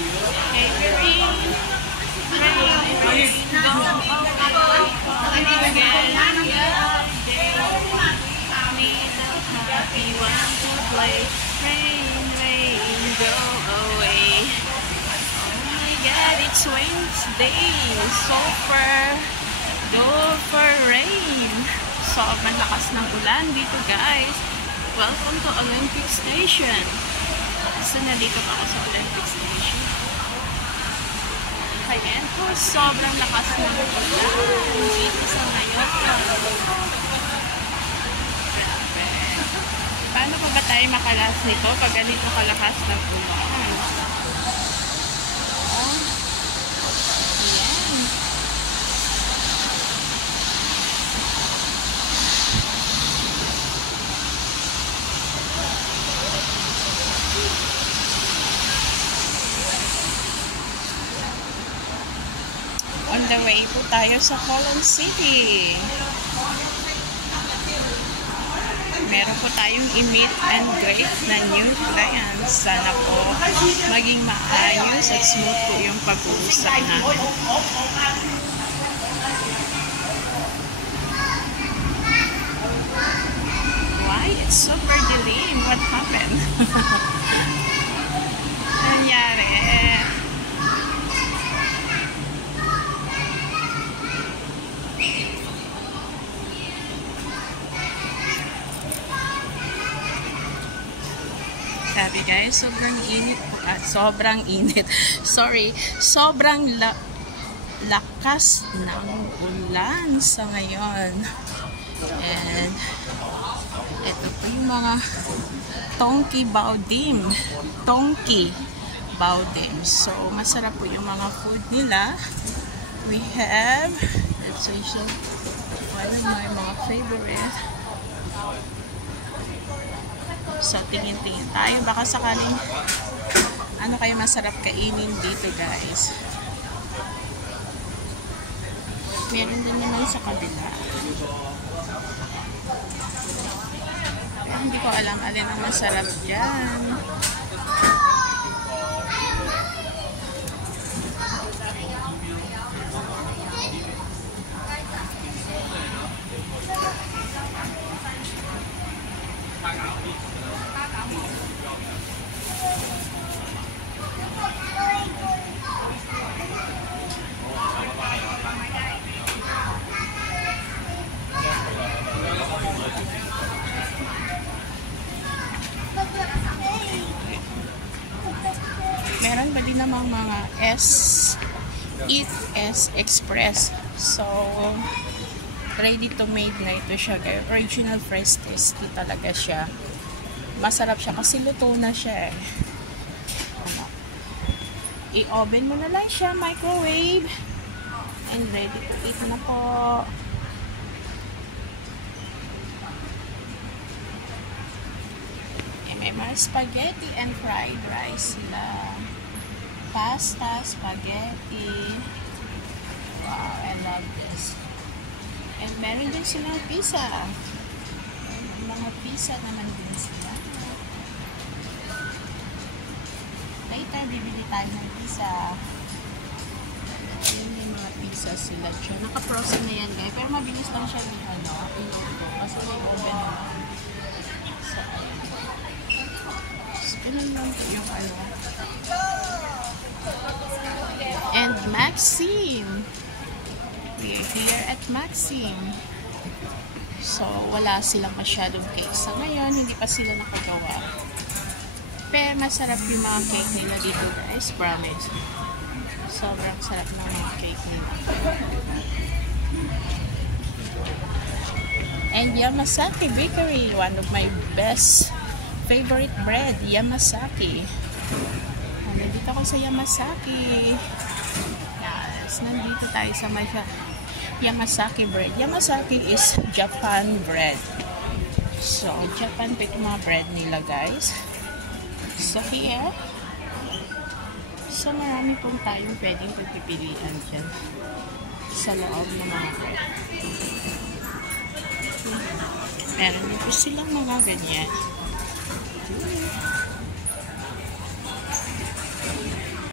Avery, rain, go, happy one to play. Rain, go away. Oh my God, it's Wednesday. Go for rain. Sobrang lakas ng ulan dito, guys. Welcome to Olympic Station. So, nandito pa ako sa Olympic Station. Ayan po, sobrang lakas ng ulan dito sa ngayon. Paano pa ba tayo makalas nito pag ganito kalakas ng ulan? On the way po tayo sa Colon City. Meron po tayong i-meet and greet na new clients. Sana po maging maayos at smooth po yung pag-uusap namin. Why? It's super delayed. What happened? Nangyari. Sabi guys, sobrang init po. Sobrang init. Sorry. Sobrang lakas ng ulan sa ngayon. And ito po yung mga Tongki Baodim. So, masarap po yung mga food nila. We have, let's say, so, one of my mga favorite. So, tingin-tingin tayo. Baka sakaling ano kayo masarap kainin dito, guys. Meron din naman sa kabila. Pero hindi ko alam alin ang masarap dyan. Meron ba din namang mga Eat S Express. So, ready to made na ito siya. Original fresh tasty talaga siya. Masarap siya kasi luto na siya. I-oven mo na lang siya, microwave. And ready to eat na po. May mga spaghetti and fried rice sila. Pasta, spaghetti. Wow, I love this. And meron din silang pizza. Mga pizza naman din sila. Later, bibili tayo ng pizza. Ayun yung mga pizza sila dyan. Naka-frozen na yan, guys. Pero mabilis lang siya yung iluto. Kasi may oven naman. So, ganun lang ito yung And Maxim. We are here at Maxim. So, wala silang masyadong cake sa ngayon. Hindi pa sila nakagawa. Pero masarap yung mga cake nila dito, guys. Promise. Sobrang sarap ng mga cake nila. And Yamasaki Bakery. One of my best favorite bread, Yamasaki. Nandito ako sa Yamasaki. Yes, nandito tayo sa Yamasaki bread. Yamasaki is Japan bread. So, Japan pa itong mga bread nila, guys. So, here. So, marami pong tayong pwedeng pagpipilian dyan sa loob ng mga bread. Meron din po silang mga ganyan.